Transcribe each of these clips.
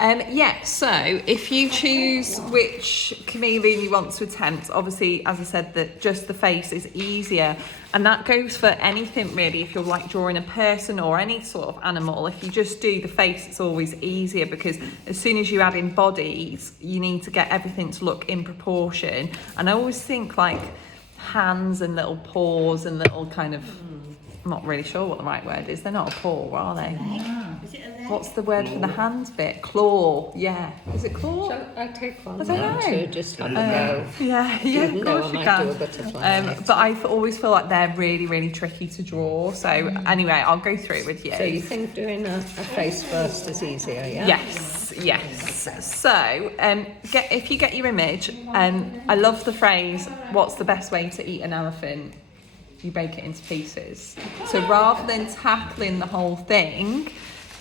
Yeah, so if you choose which chameleon you want to attempt, obviously, as I said, that just the face is easier. And that goes for anything really. If you're like drawing a person or any sort of animal, if you just do the face, it's always easier, because as soon as you add in bodies, you need to get everything to look in proportion. And I always think like hands and little paws and little kind of, I'm not really sure what the right word is. They're not a paw, are they? Is it a leg? What's the word for the hands bit? Claw, yeah. Is it claw? So I take one I don't now know. to just have a go. Yeah, Even of though course I you might do a can. butterfly. But I always feel like they're really, really tricky to draw. So anyway, I'll go through it with you. So you think doing a face first is easier, yeah? Yes. So if you get your image, I love the phrase, what's the best way to eat an elephant? You break it into pieces. So rather than tackling the whole thing,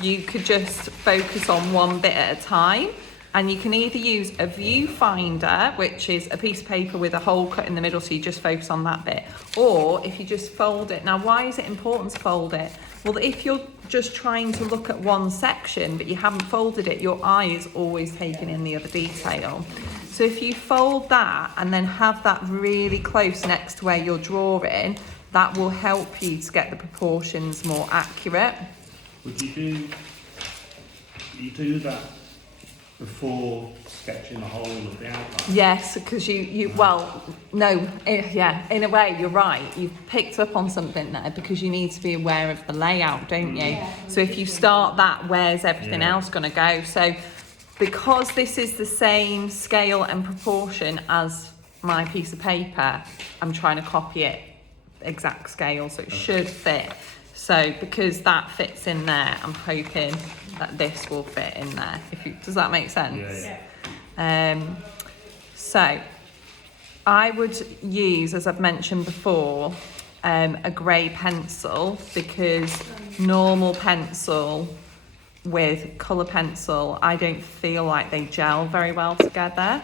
you could just focus on one bit at a time. And you can either use a viewfinder, which is a piece of paper with a hole cut in the middle, so you just focus on that bit. Or if you just fold it. Now, why is it important to fold it? Well, if you're just trying to look at one section, but you haven't folded it, your eye is always taking in the other detail. So if you fold that and then have that really close next to where you're drawing, that will help you to get the proportions more accurate. Would you do that before sketching the whole of the outline? Yes, because in a way, you're right. You've picked up on something there, because you need to be aware of the layout, don't you? Yeah. So if you start that, where's everything else going to go? So because this is the same scale and proportion as my piece of paper, I'm trying to copy it exact scale, so it should fit. So because that fits in there, I'm hoping that this will fit in there. Does that make sense? Yeah. So I would use, as I've mentioned before, a grey pencil, because normal pencil with colour pencil, I don't feel like they gel very well together.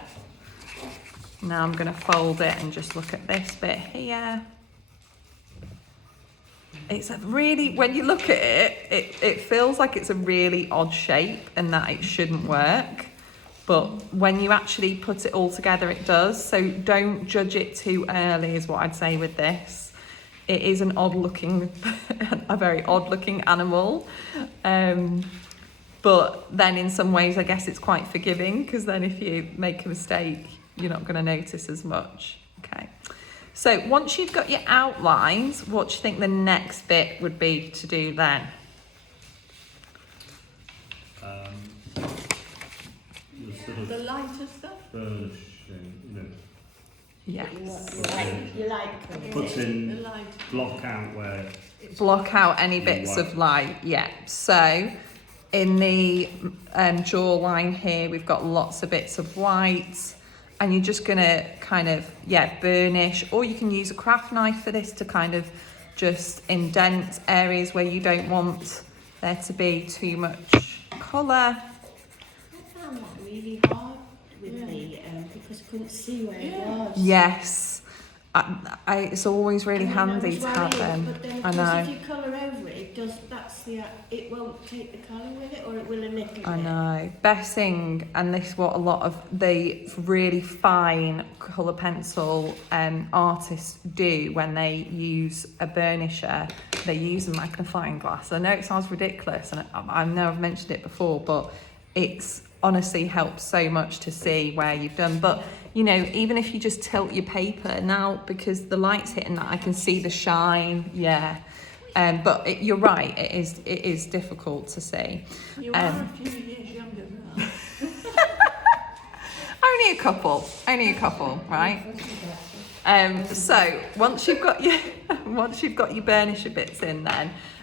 Now I'm going to fold it and just look at this bit here. It's a really, when you look at it feels like it's a really odd shape and that it shouldn't work. But when you actually put it all together, it does. So don't judge it too early is what I'd say with this. It is an a very odd looking animal. But then in some ways, I guess it's quite forgiving, because then if you make a mistake, you're not going to notice as much. Okay. So once you've got your outlines, what do you think the next bit would be to do then? The lighter stuff? Burnishing, Yes. block out where... Block out any bits of light, yeah. So in the jawline here, we've got lots of bits of white. And you're just going to kind of, burnish, or you can use a craft knife for this to kind of just indent areas where you don't want there to be too much colour. I found that really hard with me, because I couldn't see where it was. Yes. It's always really handy to have them. But then, I know. if you colour over it, it won't take the colour with it, or it will a little bit. I know. Best thing, and this is what a lot of the really fine colour pencil artists do when they use a burnisher, they use a magnifying glass. I know it sounds ridiculous, and I know I've mentioned it before, but it's honestly helps so much to see where you've done. But even if you just tilt your paper now, because the light's hitting that, I can see the shine. But you're right, it is difficult to see. You are a few years younger now. Only a couple, right? So once you've got your burnisher bits in,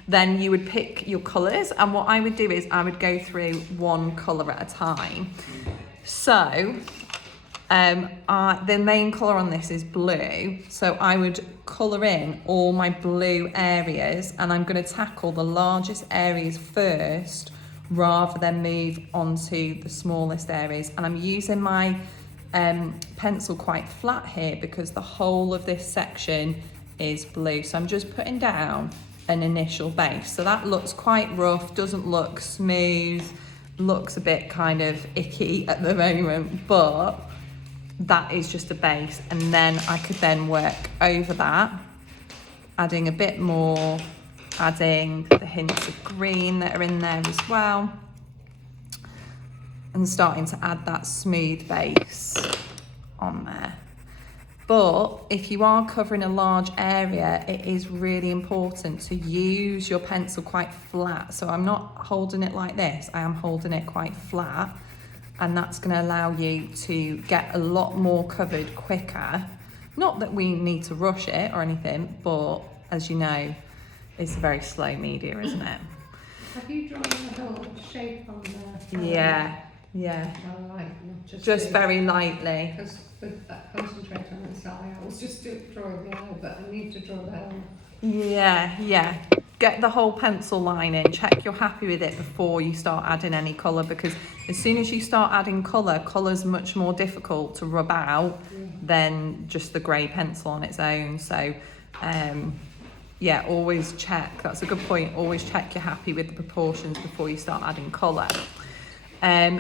then you would pick your colours, and what I would do is I would go through one colour at a time. So the main colour on this is blue, so I would colour in all my blue areas, and I'm going to tackle the largest areas first rather than move on to the smallest areas. And I'm using my pencil quite flat here because the whole of this section is blue, so I'm just putting down an initial base. So that looks quite rough, doesn't look smooth, looks a bit kind of icky at the moment, but that is just a base. And then I could then work over that, adding a bit more, adding the hints of green that are in there as well, and starting to add that smooth base on there. But if you are covering a large area, it is really important to use your pencil quite flat. So I'm not holding it like this, I am holding it quite flat, and that's going to allow you to get a lot more covered quicker. Not that we need to rush it or anything, but as you know, it's a very slow media, isn't it? Have you drawn the whole shape on there? Yeah. I like Just very lightly. Because with that concentrate on its eye, I was just drawing the eye, but I need to draw the whole. Yeah. Get the whole pencil line in. Check you're happy with it before you start adding any colour, because as soon as you start adding colour's much more difficult to rub out than just the grey pencil on its own. So, yeah, always check. That's a good point. Always check you're happy with the proportions before you start adding colour.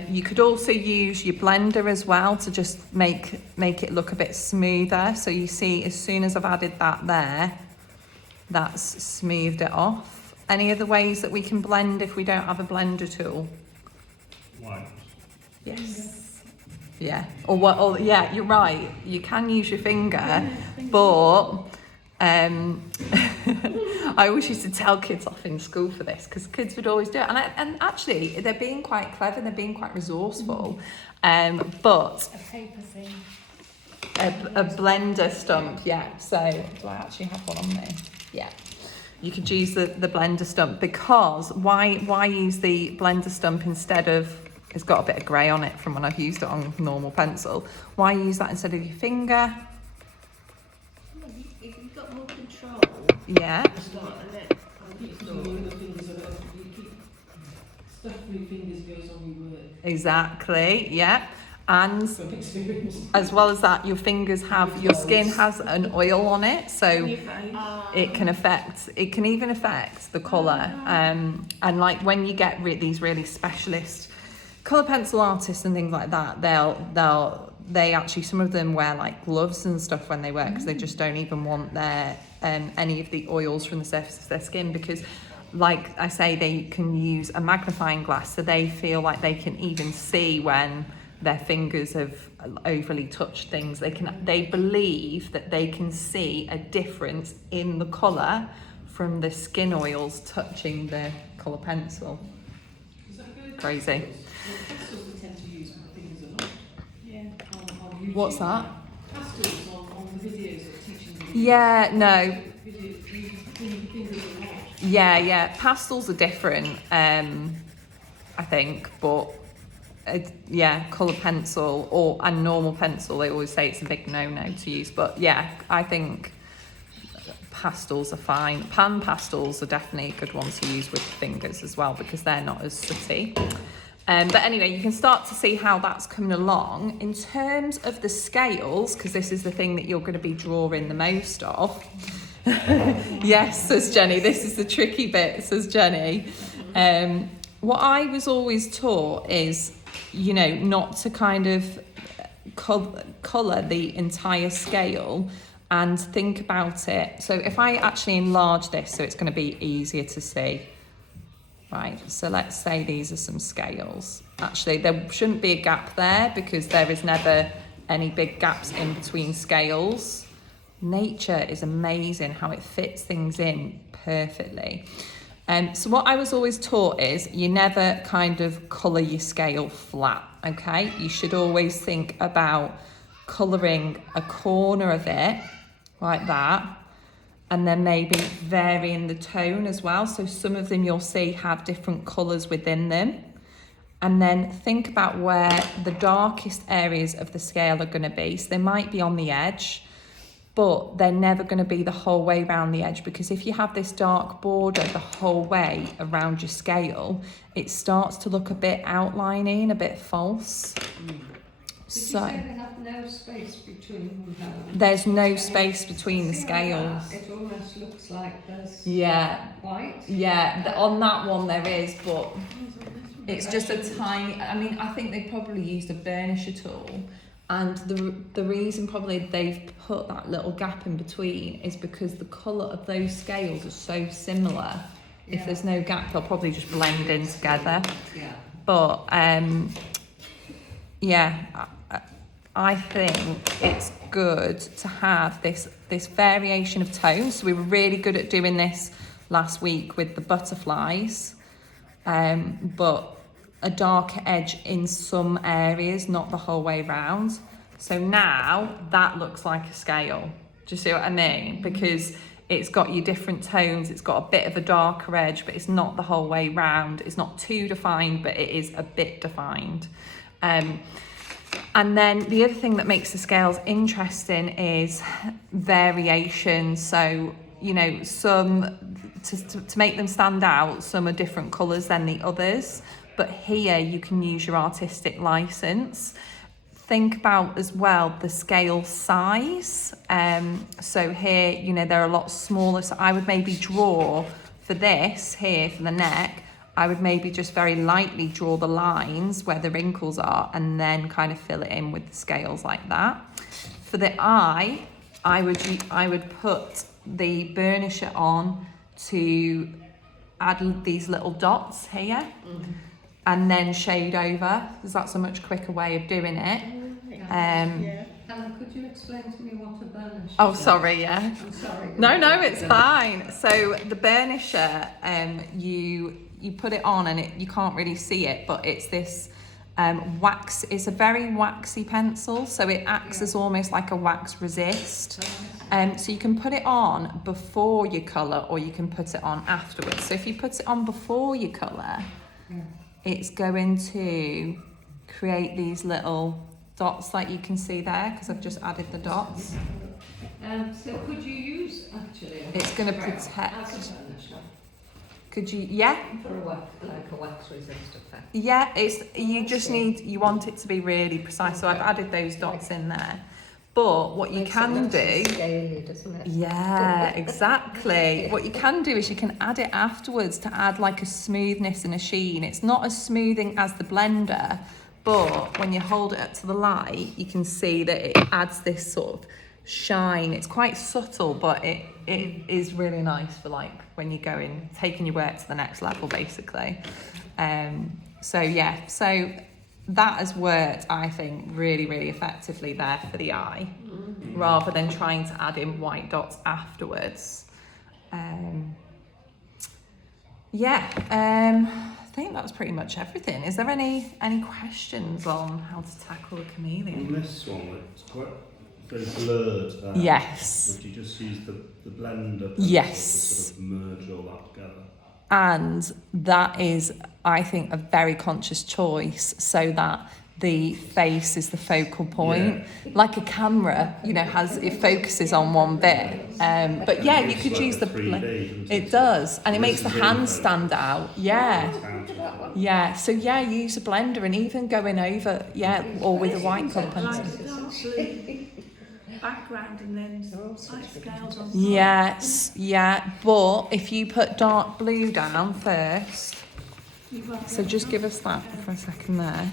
You could also use your blender as well to just make it look a bit smoother. So you see, as soon as I've added that there, that's smoothed it off. Any other ways that we can blend if we don't have a blender tool? White. Yes. Yeah. Or what? Or yeah, you're right. You can use your finger, but I always used to tell kids off in school for this, because kids would always do it, and actually they're being quite clever, they're being quite resourceful, but A paper thing. a blender stump, yeah. So do I actually have one on me? Yeah. You could use the blender stump, because why use the blender stump instead of, it's got a bit of grey on it from when I've used it on normal pencil. Why use that instead of your finger? If you've got more control, Yeah. it's not, and it, Stuff with your fingers goes on your work. Exactly, yeah. And From experience. as well as that, your skin has an oil on it, so it can even affect the colour. And like when you get these really specialist colour pencil artists and things like that, they actually, some of them wear like gloves and stuff when they work, because they just don't even want their any of the oils from the surface of their skin, because like I say, they can use a magnifying glass, so they feel like they can even see when their fingers have overly touched things. They believe that they can see a difference in the colour from the skin oils touching the colour pencil. Is that good? Crazy. Pastels we tend to use with fingers a lot. yeah. On YouTube. What's that? Pastels on the videos of teaching videos. Yeah, no. You use fingers a lot. Yeah. Pastels are different, I think, but colour pencil and normal pencil, they always say it's a big no-no to use. But yeah, I think pastels are fine. Pan pastels are definitely a good one to use with fingers as well, because they're not as sooty. But anyway, you can start to see how that's coming along. In terms of the scales, because this is the thing that you're going to be drawing the most of. Yes, says Jenny, this is the tricky bit, says Jenny. What I was always taught is, not to kind of colour the entire scale and think about it. So if I actually enlarge this, so it's going to be easier to see. Right, so let's say these are some scales. Actually, there shouldn't be a gap there, because there is never any big gaps in between scales. Nature is amazing how it fits things in perfectly. So what I was always taught is you never kind of colour your scale flat, okay? You should always think about colouring a corner of it like that, and then maybe varying the tone as well. So some of them you'll see have different colours within them. And then think about where the darkest areas of the scale are going to be. So they might be on the edge, but they're never going to be the whole way around the edge, because if you have this dark border the whole way around your scale, it starts to look a bit outliney and a bit false. Did you say they have no space between them? There's no space between the scales. It almost looks like there's Yeah. white. Yeah, on that one there is, but It's just a tiny, I mean, I think they probably used a burnisher tool, and the reason probably they've put that little gap in between is because the colour of those scales are so similar. If there's no gap, they'll probably just blend in together. Yeah. But yeah, I think it's good to have this variation of tones. So we were really good at doing this last week with the butterflies, but a darker edge in some areas, not the whole way round. So now that looks like a scale. Do you see what I mean? Because it's got your different tones, it's got a bit of a darker edge, but it's not the whole way round. It's not too defined, but it is a bit defined. And then the other thing that makes the scales interesting is variation. So, you know, some, to make them stand out, some are different colours than the others. But here you can use your artistic license. Think about as well the scale size. So here, you know, they're a lot smaller. So I would maybe draw for this here, for the neck, I would maybe just very lightly draw the lines where the wrinkles are and then kind of fill it in with the scales like that. For the eye, I would put the burnisher on to add these little dots here. And then shade over, because that's a much quicker way of doing it. Helen, could you explain to me what a burnisher is? Oh, sorry, yeah. I'm sorry. No, it's fine. So the burnisher, you put it on and you can't really see it, but it's this wax. It's a very waxy pencil, so it acts as almost like a wax resist. So you can put it on before you colour, or you can put it on afterwards. So if you put it on before you colour, it's going to create these little dots like you can see there, because I've just added the dots. So could you use actually? It's going to as protect. a burnisher Could you? Yeah, for a wax, like a wax resist effect. yeah. It's you want it to be really precise. So I've added those dots in there. But what you can do, Scaly, doesn't it? yeah, exactly. What you can do is you can add it afterwards to add like a smoothness and a sheen. It's not as smoothing as the blender, but when you hold it up to the light, you can see that it adds this sort of shine. It's quite subtle, but it is really nice for like when you're taking your work to the next level, basically. So yeah, so that has worked, I think, really, really effectively there for the eye, rather than trying to add in white dots afterwards. I think that's pretty much everything. Is there any questions on how to tackle a chameleon? On this one, it's quite very blurred there. Yes. Would you just use the blender Yes. to sort of merge all that together? And that is, I think, a very conscious choice, so that the face is the focal point. Like a camera, you know, it focuses on one bit. But yeah, you could use the 3D, it does, and it makes the hand stand out. Yeah. Out. Yeah, so yeah, use a blender, and even going over, or with a white colour pencil. Background and then slight scales on top. Yes, yeah, but if you put dark blue down first, so just give us that for a second there.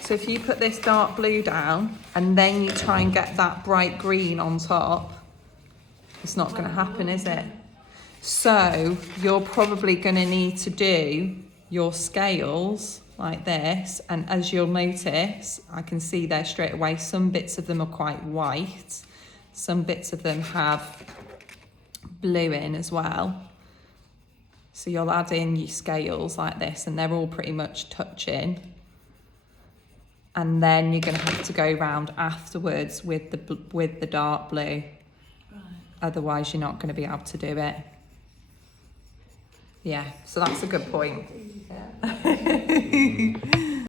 So if you put this dark blue down and then you try and get that bright green on top, it's not going to happen, is it? So you're probably going to need to do your scales like this, and as you'll notice, I can see there straight away, some bits of them are quite white, some bits of them have blue in as well. So you'll add in your scales like this, and they're all pretty much touching. And then you're going to have to go round afterwards with the dark blue. Right. Otherwise, you're not going to be able to do it. Yeah, so that's a good point.